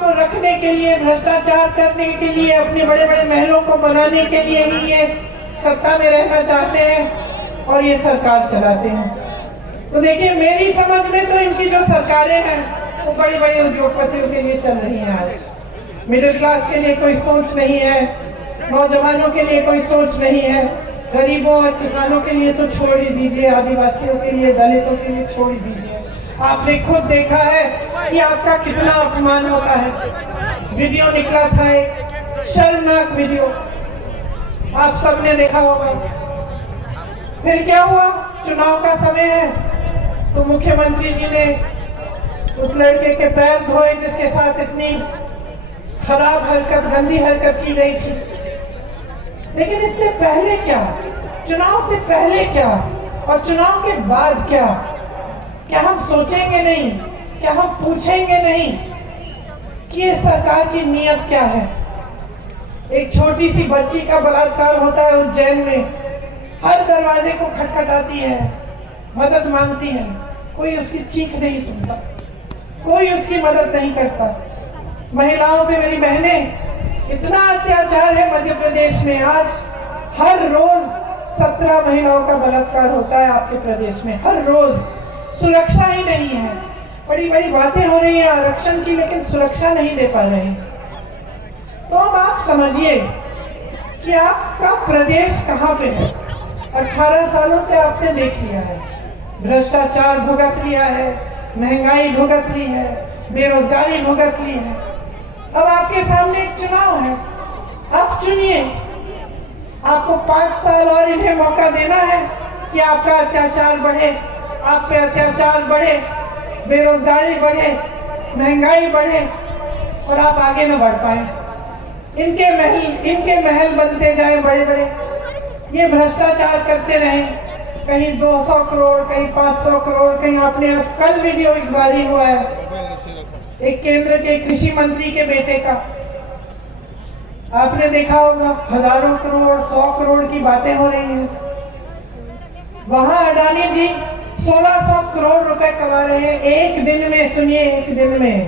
को रखने के लिए, भ्रष्टाचार करने के लिए, अपने बड़े बड़े महलों को बनाने के लिए ही ये सत्ता में रहना चाहते हैं और ये सरकार चलाते हैं। तो देखिए, मेरी समझ में तो इनकी जो सरकारें हैं वो बड़े बड़े उद्योगपतियों के लिए चल रही हैं। आज मिडिल क्लास के लिए कोई सोच नहीं है, नौजवानों के लिए कोई सोच नहीं है, गरीबों और किसानों के लिए तो छोड़ ही दीजिए, आदिवासियों के लिए, दलितों के लिए छोड़ ही दीजिए। आपने खुद देखा है कि आपका कितना अपमान होता है। वीडियो निकला था, एक शर्मनाक वीडियो, आप सबने देखा होगा। फिर क्या हुआ, चुनाव का समय है तो मुख्यमंत्री जी ने उस लड़के के पैर धोए जिसके साथ इतनी खराब हरकत, गंदी हरकत की गई थी। लेकिन इससे पहले क्या, चुनाव से पहले क्या और चुनाव के बाद क्या? क्या हम सोचेंगे नहीं, क्या हम पूछेंगे नहीं कि ये सरकार की नीयत क्या है? एक छोटी सी बच्ची का बलात्कार होता है उज्जैन में, हर दरवाजे को खटखटाती है, मदद मांगती है, कोई उसकी चीख नहीं सुनता, कोई उसकी मदद नहीं करता। महिलाओं पे, मेरी बहनें, इतना अत्याचार है मध्य प्रदेश में। आज हर रोज 17 महिलाओं का बलात्कार होता है आपके प्रदेश में, हर रोज। सुरक्षा ही नहीं है। बड़ी बड़ी बातें हो रही हैं आरक्षण की, लेकिन सुरक्षा नहीं दे पा रहे। तो अब आप समझिए कि आपका प्रदेश कहाँ पे है। 18 सालों से आपने देख लिया है, भ्रष्टाचार भुगत लिया है, महंगाई भुगत ली है, बेरोजगारी भुगत ली है। अब आपके सामने एक चुनाव है, आप चुनिए। आपको 5 साल और इन्हें मौका देना है कि आपका अत्याचार बढ़े, आप पे अत्याचार बढ़े, बेरोजगारी बढ़े, महंगाई बढ़े और आप आगे न बढ़ पाए। इनके महल बनते जाए बड़े बड़े, ये भ्रष्टाचार करते रहे, कहीं 200 करोड़, कहीं 500 करोड़, कहीं आपने कल वीडियो जारी हुआ है एक केंद्र के कृषि मंत्री के बेटे का, आपने देखा होगा, हजारों करोड़, 100 करोड़ की बातें हो रही हैं। वहां अडानी जी 1600 करोड़ रुपए कमा रहे हैं एक दिन में, सुनिए, एक दिन में।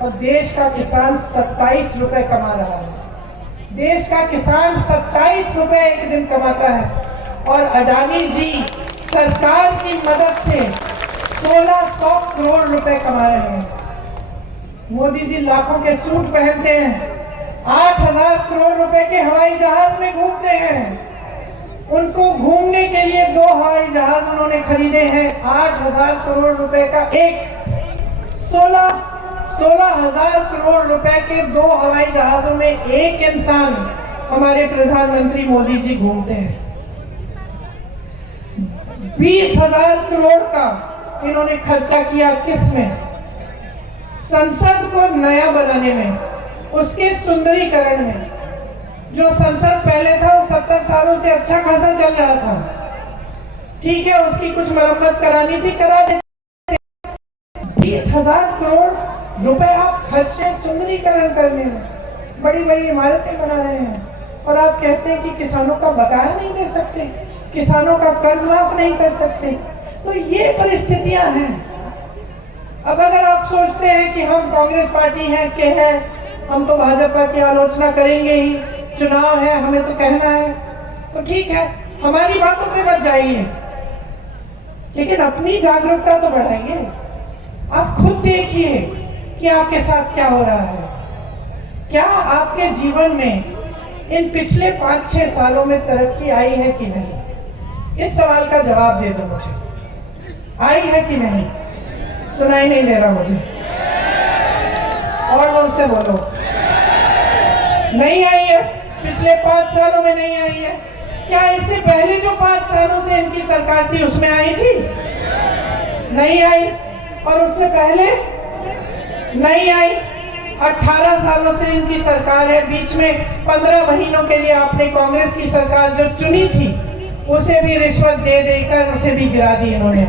और देश का किसान 27 रुपए कमा रहा है। देश का किसान 27 रुपए एक दिन कमाता है और अडानी जी सरकार की मदद से 1600 करोड़ रुपए कमा रहे हैं। मोदी जी लाखों के सूट पहनते हैं, 8000 करोड़ रुपए के हवाई जहाज में घूमते हैं। उनको घूमने के लिए 2 हवाई जहाज उन्होंने खरीदे हैं। 8000 करोड़ रुपए का एक, 16,000 करोड़ रुपए के 2 हवाई जहाजों में एक इंसान हमारे प्रधानमंत्री मोदी जी घूमते हैं। 20,000 करोड़ का इन्होंने खर्चा किया किस में? संसद को नया बनाने में, उसके सुंदरीकरण में। जो संसद पहले था वो 70 सालों से अच्छा खासा चल रहा था, ठीक है, उसकी कुछ मरम्मत करानी थी, करा देते। 20,000 करोड़ रुपए आप खर्चे सुंदरीकरण करने में, बड़ी बड़ी इमारतें बना रहे हैं और आप कहते हैं कि किसानों का बकाया नहीं दे सकते, किसानों का कर्ज माफ नहीं कर सकते। तो ये परिस्थितियां हैं। अब अगर आप सोचते हैं कि हम कांग्रेस पार्टी हैं, हम तो भाजपा की आलोचना करेंगे ही, चुनाव है, हमें तो कहना है, तो ठीक है, हमारी बातों पे मत जाइए, लेकिन अपनी जागरूकता तो बढ़ाइए। आप खुद देखिए कि आपके साथ क्या हो रहा है। क्या आपके जीवन में इन पिछले 5-6 सालों में तरक्की आई है कि नहीं? इस सवाल का जवाब दे दो मुझे, आई है कि नहीं? सुनाई नहीं दे रहा मुझे, और जोर से बोलो। नहीं आई है, पिछले 5 सालों में नहीं आई है। क्या इससे पहले जो 5 सालों से इनकी सरकार थी उसमें आई थी? नहीं आई। और उससे पहले नहीं आई। 18 सालों से इनकी सरकार है, बीच में 15 महीनों के लिए आपने कांग्रेस की सरकार जो चुनी थी उसे भी रिश्वत दे देकर उसे भी गिरा दी इन्होंने।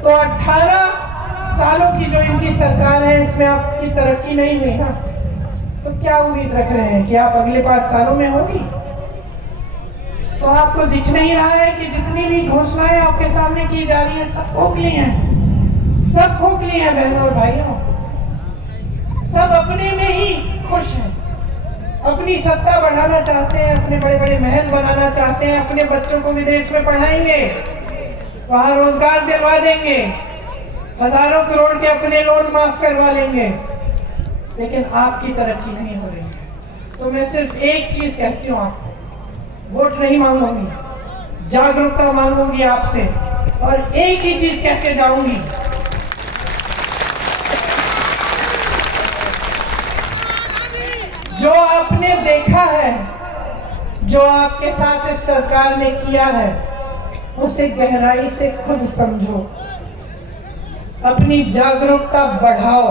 तो 18 सालों की जो इनकी सरकार है, इसमें आपकी तरक्की नहीं हुई ना, तो क्या उम्मीद रख रहे हैं कि आप अगले 5 सालों में होगी? तो आपको दिख नहीं रहा है कि जितनी भी घोषणाएं आपके सामने की जा रही है सब खोखली हैं, सब खोखली हैं बहनों और भाइयों, सब अपने में ही खुश हैं, अपनी सत्ता बढ़ाना चाहते हैं, अपने बड़े बड़े महल बनाना चाहते हैं, अपने बच्चों को विदेश में पढ़ाएंगे, वहां रोजगार दिलवा देंगे, हजारों करोड़ के अपने लोन माफ करवा लेंगे, लेकिन आपकी तरक्की नहीं हो रही है। तो मैं सिर्फ एक चीज कहती हूँ आपको, वोट नहीं मांगूंगी, जागरूकता मांगूंगी आपसे, और एक ही चीज कह के जाऊंगी, जो आपने देखा है, जो आपके साथ इस सरकार ने किया है, उसे गहराई से खुद समझो, अपनी जागरूकता बढ़ाओ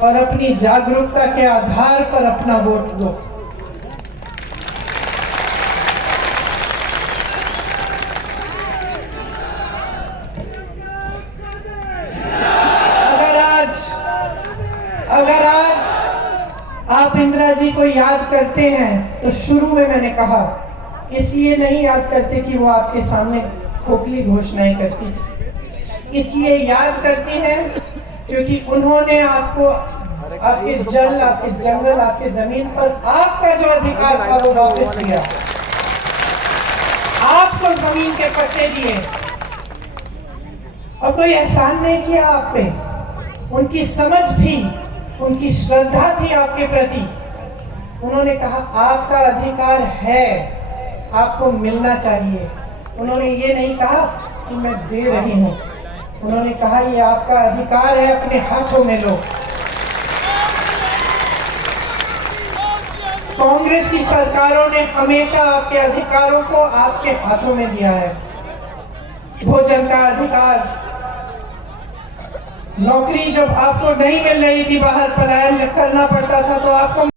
और अपनी जागरूकता के आधार पर अपना वोट दो। अगर आज आप इंदिरा जी को याद करते हैं तो शुरू में मैंने कहा, इसलिए नहीं याद करते कि वो आपके सामने खोखली घोषणाएं करती थी, इसलिए याद करती हैं क्योंकि उन्होंने आपको आपके जल, आपके जंगल, आपके जमीन पर आपका जो अधिकार था वो वापस दिया, आपको जमीन के पट्टे दिए और कोई एहसान नहीं किया आप पे। उनकी समझ थी, उनकी श्रद्धा थी आपके प्रति। उन्होंने कहा आपका अधिकार है, आपको मिलना चाहिए। उन्होंने ये नहीं कहा कि मैं दे रही हूं, उन्होंने कहा ये आपका अधिकार है, अपने हाथों में लो। कांग्रेस की सरकारों ने हमेशा आपके अधिकारों को आपके हाथों में दिया है। भोजन का अधिकार, नौकरी जब आपको नहीं मिल रही थी, बाहर पलायन करना पड़ता था, तो आपको